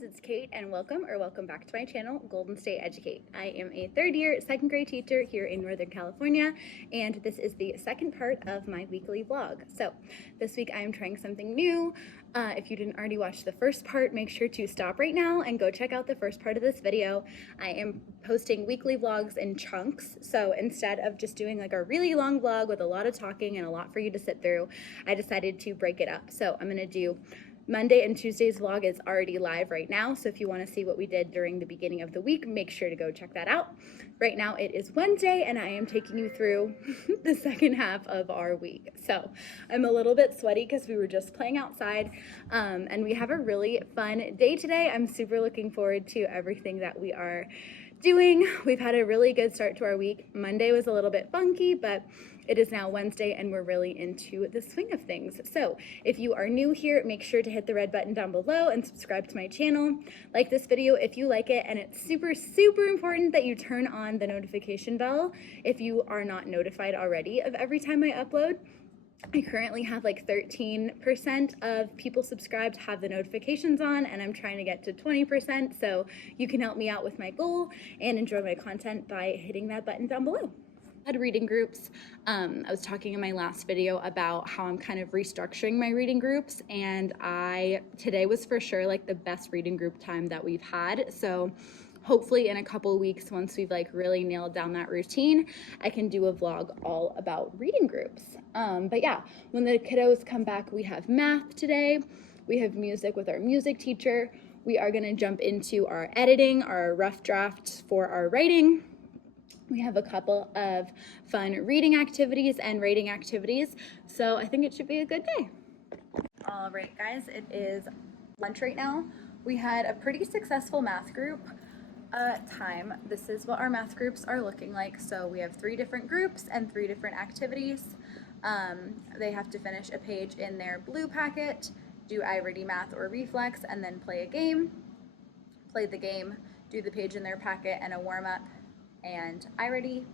friends, it's Kate and welcome back to my channel, Golden State Educate. I am a third year second grade teacher here in Northern California, and this is the second part of my weekly vlog. So this week I am trying something new. If you didn't already watch the first part, make sure to stop right now and go check out the first part of this video. I am posting weekly vlogs in chunks, so instead of just doing like a really long vlog with a lot of talking and a lot for you to sit through, I decided to break it up. So I'm gonna do Monday and Tuesday's vlog is already live right now, so if you want to see what we did during the beginning of the week, make sure to go check that out. Right now it is Wednesday and I am taking you through the second half of our week. So I'm a little bit sweaty because we were just playing outside, and we have a really fun day today. I'm super looking forward to everything that we are doing. We've had a really good start to our week. Monday was a little bit funky, but it is now Wednesday and we're really into the swing of things. So if you are new here, make sure to hit the red button down below and subscribe to my channel. Like this video if you like it, and it's super important that you turn on the notification bell if you are not notified already of every time I upload. I currently have like 13% of people subscribed have the notifications on, and I'm trying to get to 20%, so you can help me out with my goal and enjoy my content by hitting that button down below. I had reading groups. I was talking in my last video about how I'm kind of restructuring my reading groups, and today was for sure like the best reading group time that we've had. So hopefully in a couple weeks, once we've like really nailed down that routine, I can do a vlog all about reading groups. But yeah, when the kiddos come back, we have math today. We have music with our music teacher. We are gonna jump into our editing, our rough drafts for our writing. We have a couple of fun reading activities and rating activities, so I think it should be a good day. All right, guys, it is lunch right now. We had a pretty successful math group time. This is what our math groups are looking like. So we have 3 different groups and 3 different activities. They have to finish a page in their blue packet, do iReady Math or Reflex, and then play a game. Play the game, do the page in their packet and a warm-up, and iReady.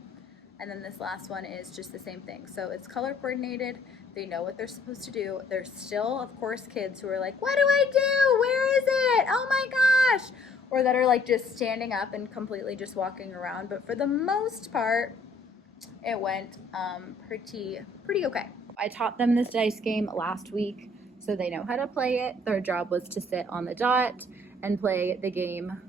And then this last one is just the same thing. So it's color coordinated. They know what they're supposed to do. There's still, of course, kids who are like, what do I do? Where is it? Oh my gosh. Or that are like just standing up and completely just walking around. But for the most part, it went pretty okay. I taught them this dice game last week, so they know how to play it. Their job was to sit on the dot and play the game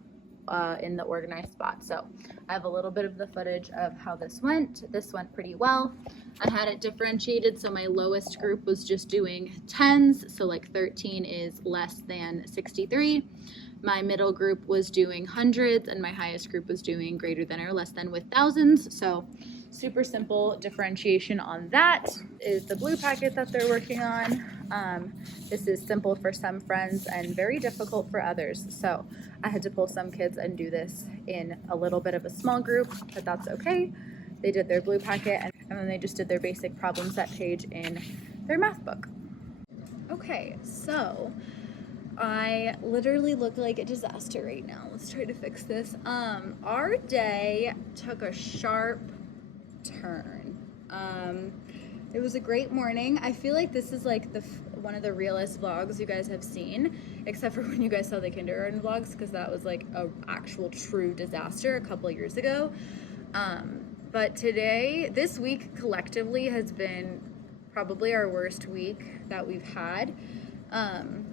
in the organized spot. So I have a little bit of the footage of how this went. This went pretty well. I had it differentiated, so my lowest group was just doing 10s, so like 13 is less than 63. My middle group was doing hundreds, and my highest group was doing greater than or less than with thousands. So super simple differentiation on that. Is the blue packet that they're working on. This is simple for some friends and very difficult for others. So I had to pull some kids and do this in a little bit of a small group, but that's okay. They did their blue packet, and then they just did their basic problem set page in their math book. Okay, so I literally look like a disaster right now. Let's try to fix this. Our day took a sharp turn. It was a great morning. I feel like this is like one of the realest vlogs you guys have seen, except for when you guys saw the kindergarten vlogs, because that was like a actual true disaster a couple years ago. But today, this week collectively has been probably our worst week that we've had.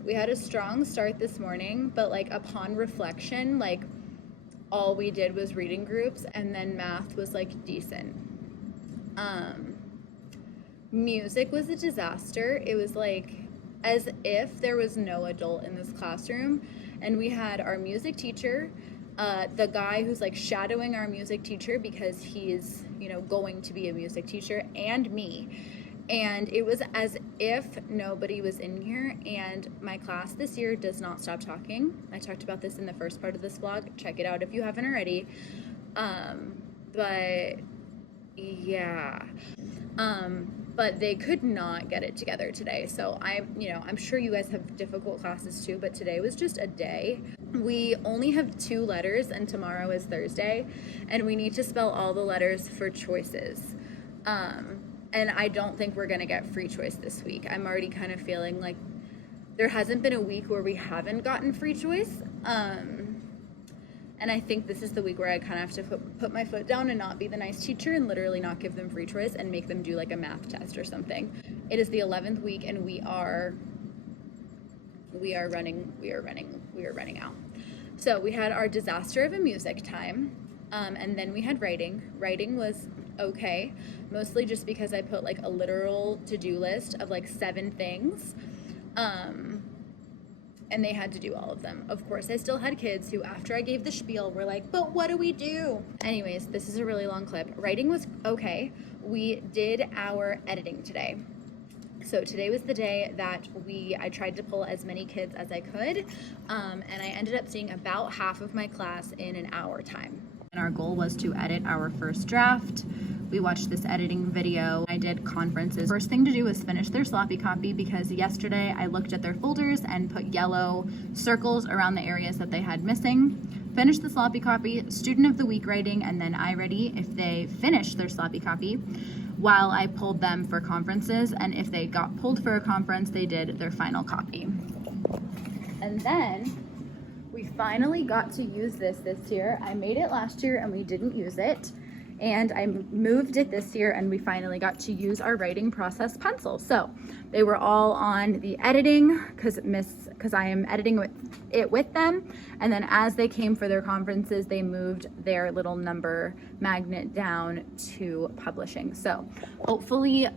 We had a strong start this morning, but like upon reflection, like all we did was reading groups, and then math was like decent. Music was a disaster. It was like as if there was no adult in this classroom, and we had our music teacher, the guy who's like shadowing our music teacher because he's, you know, going to be a music teacher, and me. And it was as if nobody was in here, and my class this year does not stop talking. I talked about this in the first part of this vlog. Check it out if you haven't already. But yeah. But they could not get it together today. So I'm sure you guys have difficult classes too, but today was just a day. We only have 2 letters, and tomorrow is Thursday, and we need to spell all the letters for choices. And I don't think we're gonna get free choice this week. I'm already kind of feeling like there hasn't been a week where we haven't gotten free choice. And I think this is the week where I kind of have to put my foot down and not be the nice teacher and literally not give them free choice and make them do like a math test or something. It is the 11th week and we are running out. So we had our disaster of a music time, and then we had writing. Writing was okay, mostly just because I put like a literal to-do list of like 7 things, and they had to do all of them. Of course, I still had kids who, after I gave the spiel, were like, but what do we do? Anyways, this is a really long clip. Writing was okay. We did our editing today. So today was the day that I tried to pull as many kids as I could, and I ended up seeing about half of my class in an hour time. And our goal was to edit our first draft. We watched this editing video. I did conferences. First thing to do was finish their sloppy copy, because yesterday I looked at their folders and put yellow circles around the areas that they had missing. Finish the sloppy copy, student of the week writing, and then iReady if they finished their sloppy copy, while I pulled them for conferences, and if they got pulled for a conference, they did their final copy. And then we finally got to use this year. I made it last year and we didn't use it, and I moved it this year and we finally got to use our writing process pencil. So they were all on the editing because I am editing it with them, and then as they came for their conferences, they moved their little number magnet down to publishing. So hopefully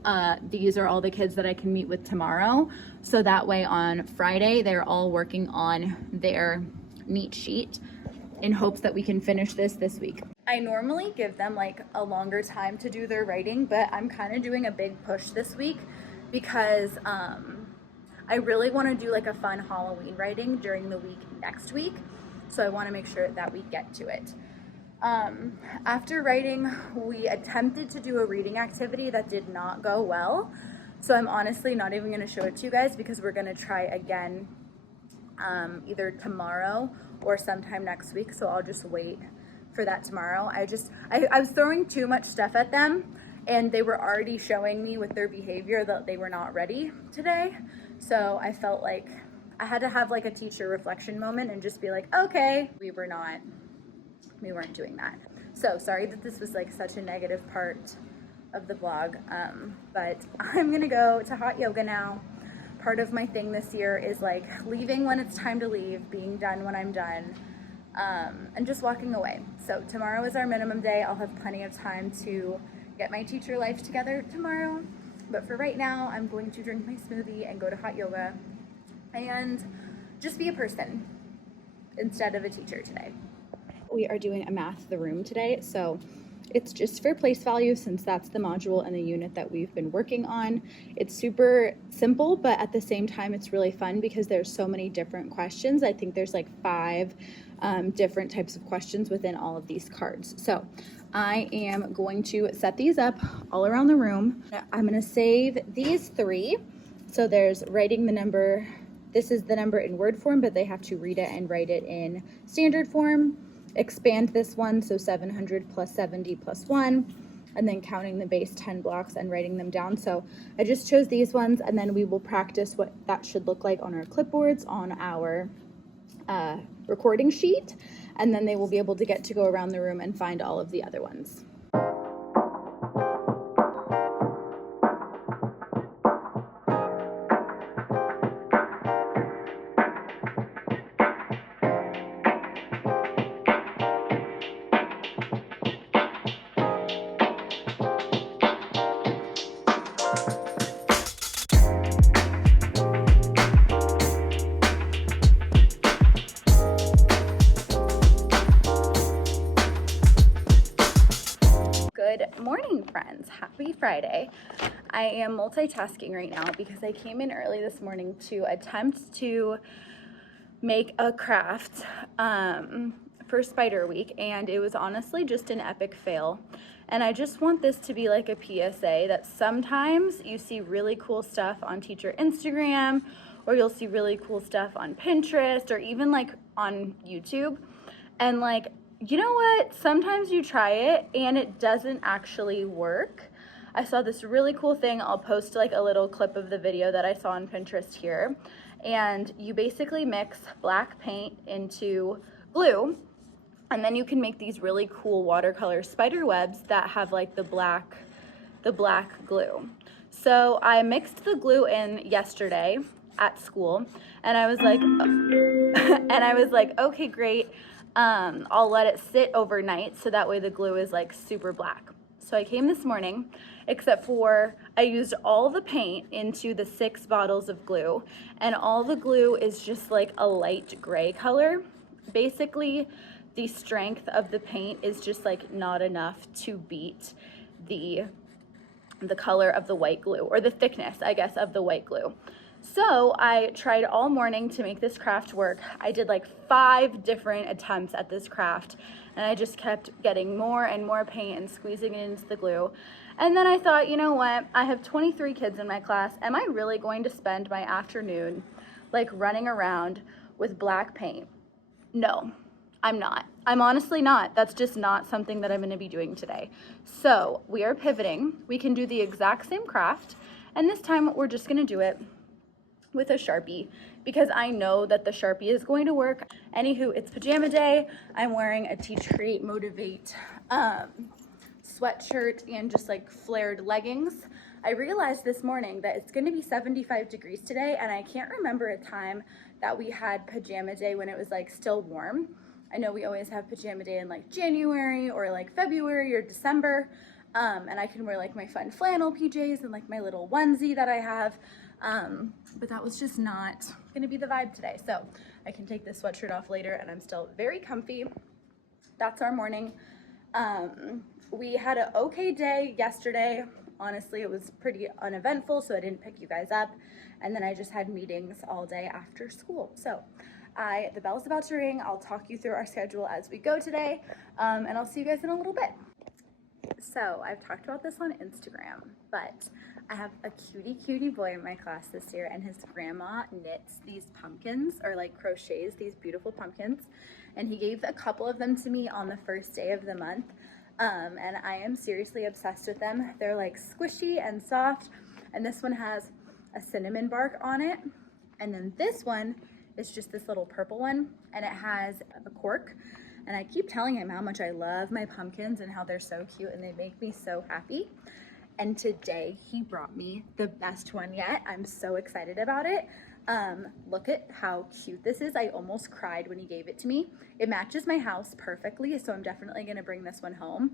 these are all the kids that I can meet with tomorrow, so that way on Friday they're all working on their neat sheet in hopes that we can finish this week. I normally give them like a longer time to do their writing, but I'm kind of doing a big push this week because I really want to do like a fun Halloween writing during the week next week. So I want to make sure that we get to it. After writing, we attempted to do a reading activity that did not go well. So I'm honestly not even going to show it to you guys because we're going to try again either tomorrow or sometime next week. So I'll just wait for that tomorrow. I was throwing too much stuff at them, and they were already showing me with their behavior that they were not ready today. So I felt like I had to have like a teacher reflection moment and just be like, okay, we weren't doing that. So sorry that this was like such a negative part of the vlog, but I'm gonna go to hot yoga now. Part of my thing this year is like leaving when it's time to leave, being done when I'm done, and just walking away. So tomorrow is our minimum day. I'll have plenty of time to get my teacher life together tomorrow. But for right now, I'm going to drink my smoothie and go to hot yoga and just be a person instead of a teacher today. We are doing a math the room today, so it's just for place value since that's the module and the unit that we've been working on. It's super simple, but at the same time, it's really fun because there's so many different questions. I think there's like 5 different types of questions within all of these cards. So I am going to set these up all around the room. I'm going to save these 3. So there's writing the number. This is the number in word form, but they have to read it and write it in standard form. Expand this one, so 700 plus 70 plus 1, and then counting the base 10 blocks and writing them down. So I just chose these ones, and then we will practice what that should look like on our clipboards on our recording sheet, and then they will be able to get to go around the room and find all of the other ones. Good morning, friends. Happy Friday. I am multitasking right now because I came in early this morning to attempt to make a craft for Spider Week, and it was honestly just an epic fail. And I just want this to be like a PSA that sometimes you see really cool stuff on teacher Instagram, or you'll see really cool stuff on Pinterest, or even like on YouTube, and like, you know what? Sometimes you try it and it doesn't actually work. I saw this really cool thing. I'll post like a little clip of the video that I saw on Pinterest here. and you basically mix black paint into glue, and then you can make these really cool watercolor spider webs that have like the black glue. So I mixed the glue in yesterday at school, and I was like, okay, great. I'll let it sit overnight so that way the glue is like super black. So I came this morning, except for I used all the paint into the 6 bottles of glue, and all the glue is just like a light gray color. Basically, the strength of the paint is just like not enough to beat the color of the white glue, or the thickness, I guess, of the white glue. So I tried all morning to make this craft work. I did like 5 different attempts at this craft, and I just kept getting more and more paint and squeezing it into the glue. And then I thought, you know what? I have 23 kids in my class. Am I really going to spend my afternoon like running around with black paint? No, I'm not. I'm honestly not. That's just not something that I'm going to be doing today. So we are pivoting. We can do the exact same craft, and this time we're just going to do it with a Sharpie, because I know that the Sharpie is going to work. Anywho, it's pajama day. I'm wearing a Teach, Create, Motivate sweatshirt and just like flared leggings. I realized this morning that it's going to be 75 degrees today, and I can't remember a time that we had pajama day when it was like still warm. I know we always have pajama day in like January or like February or December, and I can wear like my fun flannel PJs and like my little onesie that I have. But that was just not gonna be the vibe today. So I can take this sweatshirt off later and I'm still very comfy. That's our morning. We had an okay day yesterday. Honestly, it was pretty uneventful, so I didn't pick you guys up. And then I just had meetings all day after school. So the bell's about to ring. I'll talk you through our schedule as we go today. And I'll see you guys in a little bit. So I've talked about this on Instagram, but I have a cutie boy in my class this year, and his grandma knits these pumpkins, or like crochets these beautiful pumpkins, and he gave a couple of them to me on the first day of the month, and I am seriously obsessed with them. They're like squishy and soft, and this one has a cinnamon bark on it, and then this one is just this little purple one, and it has a cork. And I keep telling him how much I love my pumpkins and how they're so cute and they make me so happy. And today he brought me the best one yet. I'm so excited about it. Look at how cute this is. I almost cried when he gave it to me. It matches my house perfectly, so I'm definitely gonna bring this one home.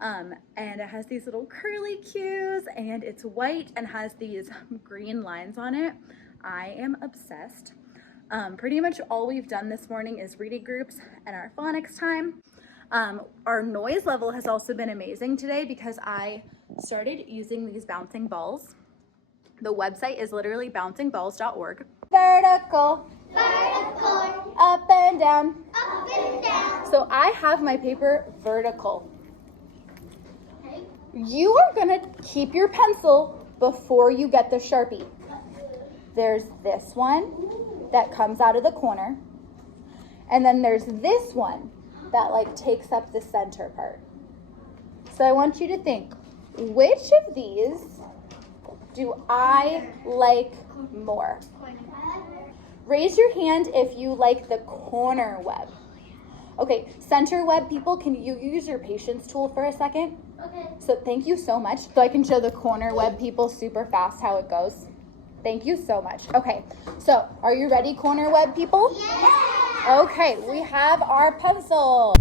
And it has these little curly cues, and it's white and has these green lines on it. I am obsessed. Pretty much all we've done this morning is reading groups and our phonics time. Our noise level has also been amazing today because I started using these bouncing balls. The website is literally bouncingballs.org. Vertical, Vertical, up and down. up and down. So I have my paper vertical. You are gonna keep your pencil before you get the Sharpie. There's this one that comes out of the corner, and then there's this one that like takes up the center part. So I want you to think, which of these do I like more? Raise your hand if you like the corner web. Okay, center web people, can you use your patience tool for a second? Okay. So thank you so much. So I can show the corner web people super fast how it goes. Thank you so much. Okay, so are you ready, corner web people? Yeah. Okay, we have our pencil.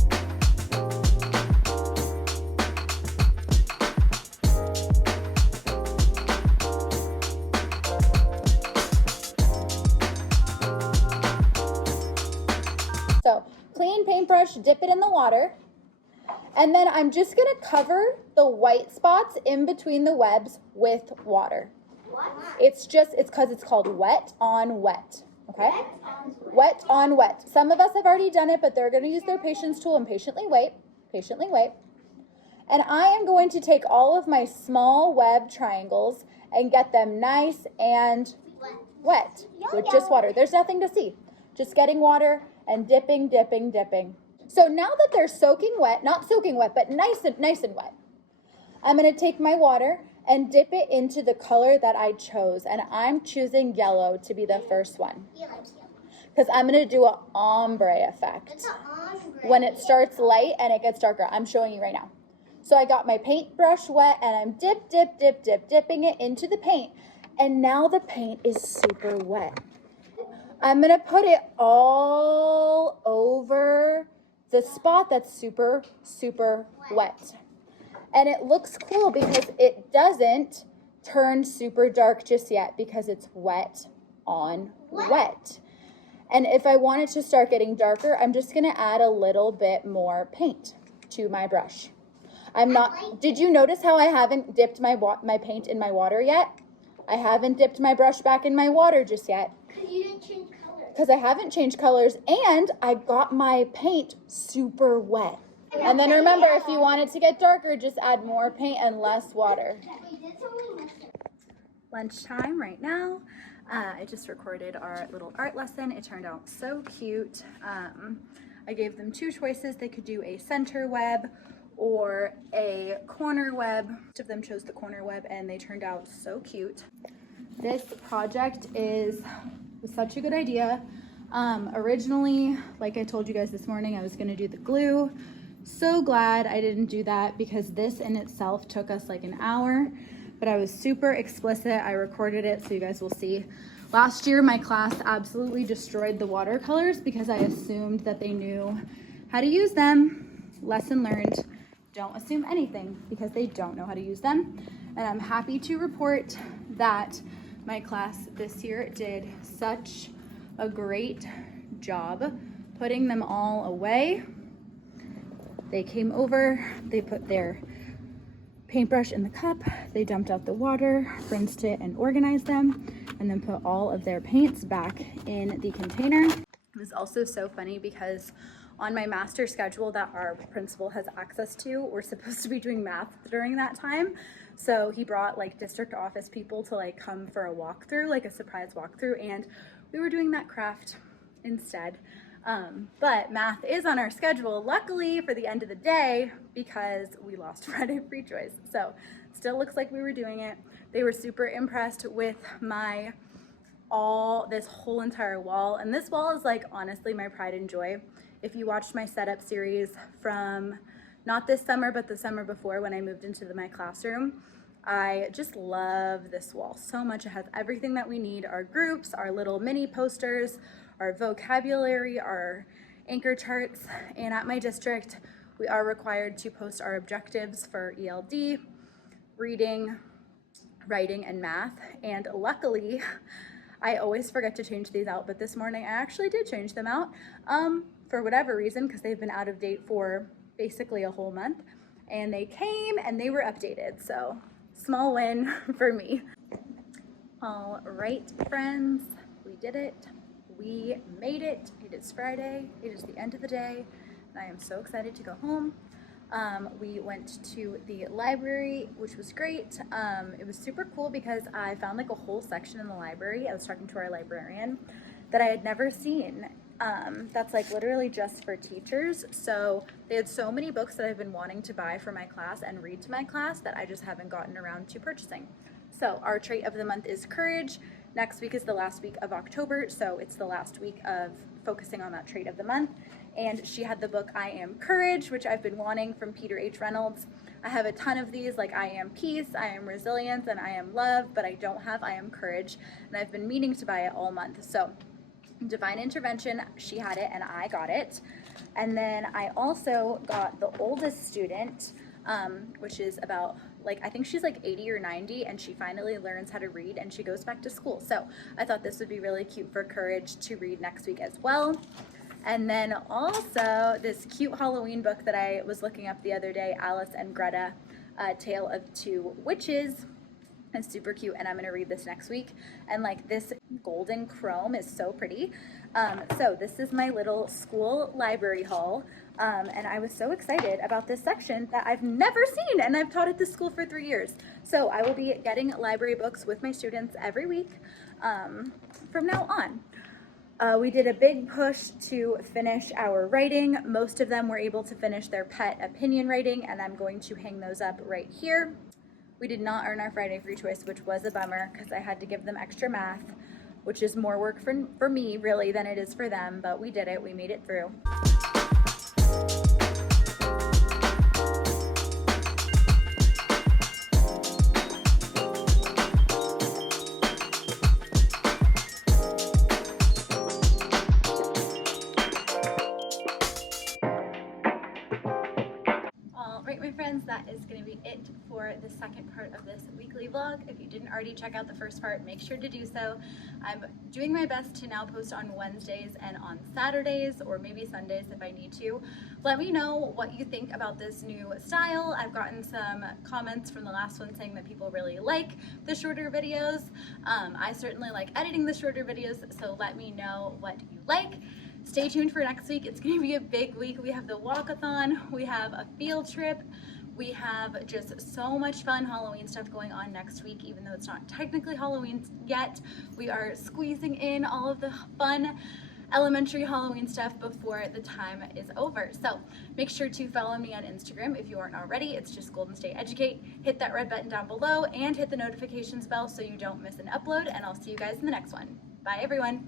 So clean paintbrush, dip it in the water. And then I'm just gonna cover the white spots in between the webs with water. What? It's because it's called wet on wet, okay? Wet on wet. Some of us have already done it, but they're gonna use their patience tool and patiently wait. And I am going to take all of my small web triangles and get them nice and wet with just water. There's nothing to see. Just getting water and dipping. So now that they're soaking wet, not soaking wet, but nice and wet, I'm gonna take my water and dip it into the color that I chose. And I'm choosing yellow to be the first one. He likes yellow. Because I'm going to do an ombre effect. It's an ombre. When it starts light and it gets darker. I'm showing you right now. So I got my paintbrush wet and I'm dipping it into the paint. And now the paint is super wet. I'm going to put it all over the spot that's super, super wet. And it looks cool because it doesn't turn super dark just yet because it's wet on wet. And if I want it to start getting darker, I'm just going to add a little bit more paint to my brush. Did you notice how I haven't dipped my paint in my water yet? I haven't dipped my brush back in my water just yet. Because you didn't change colors. Because I haven't changed colors and I got my paint super wet. And then remember, if you want it to get darker, just add more paint and less water. Lunchtime right now. I just recorded our little art lesson. It turned out so cute. I gave them two choices. They could do a center web or a corner web. Most of them chose the corner web and they turned out so cute. This project was such a good idea. Originally, like I told you guys this morning, I was gonna do the glue. So glad I didn't do that because this in itself took us like an hour, but I was super explicit. I recorded it so you guys will see. Last year, my class absolutely destroyed the watercolors because I assumed that they knew how to use them. Lesson learned, don't assume anything because they don't know how to use them. And I'm happy to report that my class this year did such a great job putting them all away. They came over, they put their paintbrush in the cup, they dumped out the water, rinsed it and organized them, and then put all of their paints back in the container. It was also so funny because on my master schedule that our principal has access to, we're supposed to be doing math during that time. So he brought like district office people to like come for a walkthrough, like a surprise walkthrough, and we were doing that craft instead. But math is on our schedule, luckily for the end of the day, because we lost Friday free choice. So still looks like we were doing it. They were super impressed with this whole entire wall. And this wall is like, honestly, my pride and joy. If you watched my setup series from not this summer, but the summer before when I moved into my classroom, I just love this wall so much. It has everything that we need, our groups, our little mini posters, our vocabulary, our anchor charts, and at my district, we are required to post our objectives for ELD, reading, writing, and math. And luckily, I always forget to change these out, but this morning I actually did change them out for whatever reason, because they've been out of date for basically a whole month. And they came and they were updated, so small win for me. All right, friends, we did it. We made it. It is Friday. It is the end of the day, and I am so excited to go home. We went to the library, which was great. It was super cool because I found like a whole section in the library. I was talking to our librarian that I had never seen. That's like literally just for teachers. So they had so many books that I've been wanting to buy for my class and read to my class that I just haven't gotten around to purchasing. So our trait of the month is courage. Next week is the last week of October, so it's the last week of focusing on that trait of the month. And she had the book I Am Courage, which I've been wanting, from Peter H. Reynolds. I have a ton of these, like I Am Peace, I Am Resilience, and I Am Love, but I don't have I Am Courage, and I've been meaning to buy it all month. So Divine Intervention, she had it and I got it. And then I also got the oldest student, which is about, like, I think she's like 80 or 90, and she finally learns how to read and she goes back to school. So I thought this would be really cute for Courage to read next week as well. And then also this cute Halloween book that I was looking up the other day, Alice and Greta, Tale of Two Witches. It's super cute, and I'm gonna read this next week. And like, this golden chrome is so pretty. So this is my little school library haul. And I was so excited about this section that I've never seen, and I've taught at this school for 3 years. So I will be getting library books with my students every week from now on. We did a big push to finish our writing. Most of them were able to finish their pet opinion writing, and I'm going to hang those up right here. We did not earn our Friday free choice, which was a bummer because I had to give them extra math, which is more work for me really than it is for them, but we did it, we made it through. Alright my friends, that is going to be it for the second part of this weekly vlog. If you didn't already check out the first part, make sure to do so. I'm doing my best to now post on Wednesdays and on Saturdays, or maybe Sundays if I need to. Let me know what you think about this new style. I've gotten some comments from the last one saying that people really like the shorter videos. I certainly like editing the shorter videos, so let me know what you like. Stay tuned for next week. It's going to be a big week. We have the walkathon, we have a field trip, we have just so much fun Halloween stuff going on next week. Even though it's not technically Halloween yet, we are squeezing in all of the fun elementary Halloween stuff before the time is over. So make sure to follow me on Instagram if you aren't already. It's just Golden State Educate. Hit that red button down below and hit the notifications bell so you don't miss an upload, and I'll see you guys in the next one. Bye everyone.